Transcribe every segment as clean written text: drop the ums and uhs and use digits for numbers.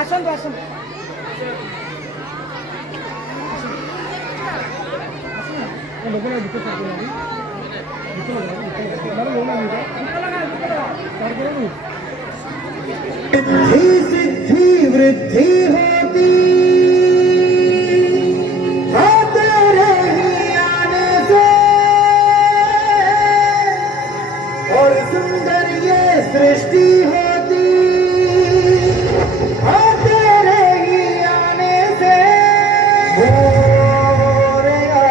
আসুন আসুন सिद्धि वृद्धि होती हाँ तेरे ही आने से और सुंदर ये सृष्टि होती हाँ तेरे ही आने से मोरया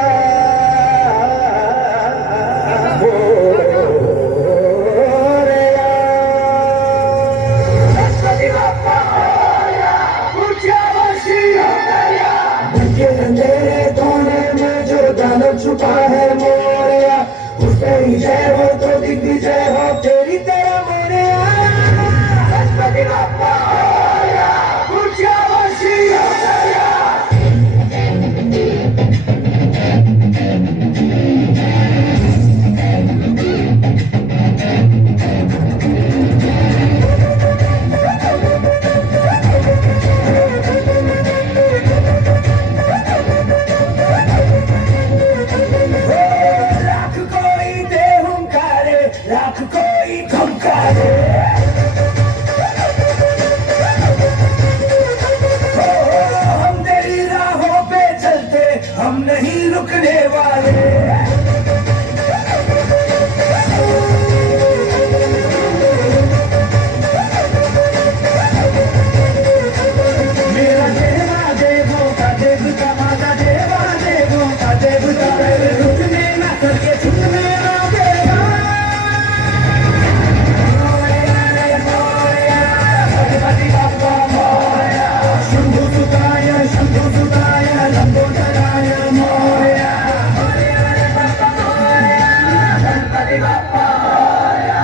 के अंधेरे कोने में जो दानव छुपा है मोरया उससे ही जय हो तो दिग्विजय हो तेरी तरह मोरया गणपति बप्पा मोरया ऊर्जावशी मोरया लाख कोई दे हुंकारे लाख कोई धमकारे हम तेरी राहों पे चलते हम नहीं रुकने वाले मेरा देवा देवों का देवता माता देवा देवों का देवता रुकने ना करके छुटने ना देगा मोरया रे मोरया गणपति बप्पा मोरया शंभु सुताय लंबोदराय मोरया मोरया रे बप्पा मोरया गणपति बप्पा मोरया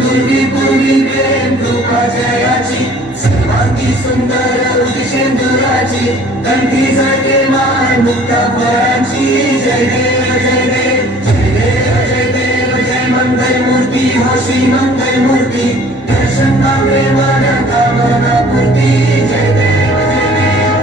पूर्वी पूर्वी प्रेम कृपा जयाची सर्वांगी सुंदर उदिशेंदुराची कंठी झळके मान मुक्ता फळांची जय देव जय देव जय देव जय देव जय मंगल मूर्ती हो श्री मंगल मूर्ती दर्शन मागे मन कामना पूर्ती जय देव जय देव